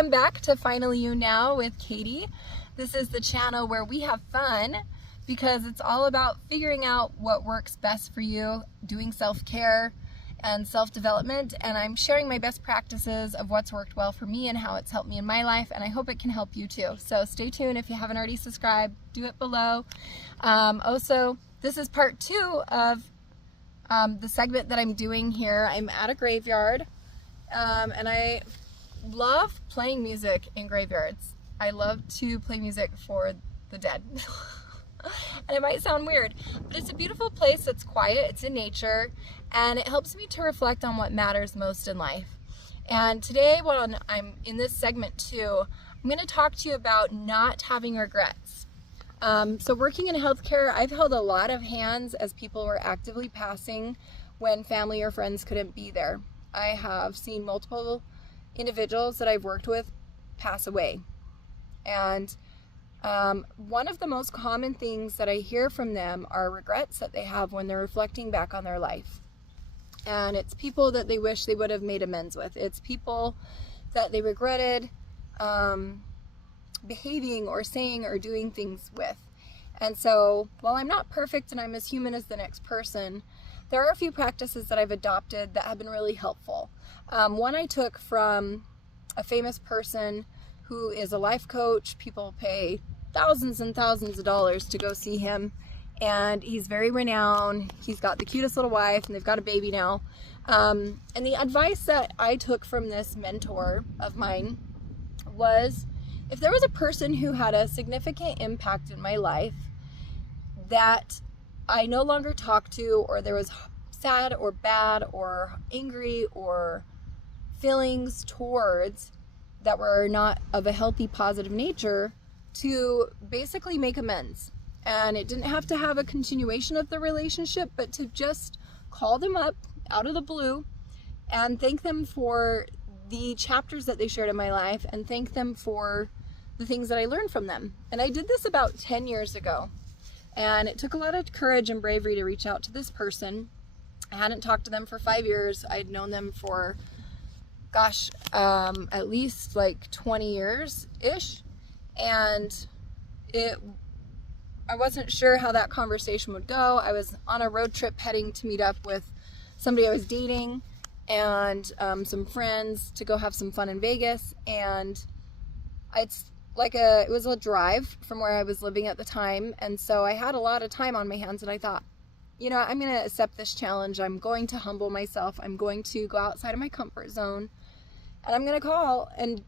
Welcome back to Finally You Now with Katy. This is the channel where we have fun because it's all about figuring out what works best for you, doing self-care and self-development, and I'm sharing my best practices of what's worked well for me and how it's helped me in my life, and I hope it can help you too. So stay tuned. If you haven't already subscribed, do it below. Also, this is part 2 of the segment that I'm doing here. I'm at a graveyard, and I love playing music in graveyards. I love to play music for the dead. And it might sound weird, but it's a beautiful place. It's quiet, it's in nature, and it helps me to reflect on what matters most in life. And today, when I'm in this segment 2, I'm going to talk to you about not having regrets. So working in healthcare, I've held a lot of hands as people were actively passing when family or friends couldn't be there. I have seen multiple individuals that I've worked with pass away. And one of the most common things that I hear from them are regrets that they have when they're reflecting back on their life. And it's people that they wish they would have made amends with. It's people that they regretted behaving or saying or doing things with. And so while I'm not perfect and I'm as human as the next person, there are a few practices that I've adopted that have been really helpful. One I took from a famous person who is a life coach. People pay thousands and thousands of dollars to go see him, and he's very renowned. He's got the cutest little wife, and they've got a baby now. And the advice that I took from this mentor of mine was, if there was a person who had a significant impact in my life that I no longer talk to, or there was sad or bad or angry or feelings towards that were not of a healthy, positive nature, to basically make amends. And it didn't have to have a continuation of the relationship, but to just call them up out of the blue and thank them for the chapters that they shared in my life and thank them for the things that I learned from them. And I did this about 10 years ago. And it took a lot of courage and bravery to reach out to this person. I hadn't talked to them for 5 years. I'd known them for at least like 20 years-ish. And I wasn't sure how that conversation would go. I was on a road trip heading to meet up with somebody I was dating and some friends to go have some fun in Vegas. And it was a drive from where I was living at the time. And so I had a lot of time on my hands, and I thought, you know, I'm going to accept this challenge. I'm going to humble myself. I'm going to go outside of my comfort zone. And I'm going to call and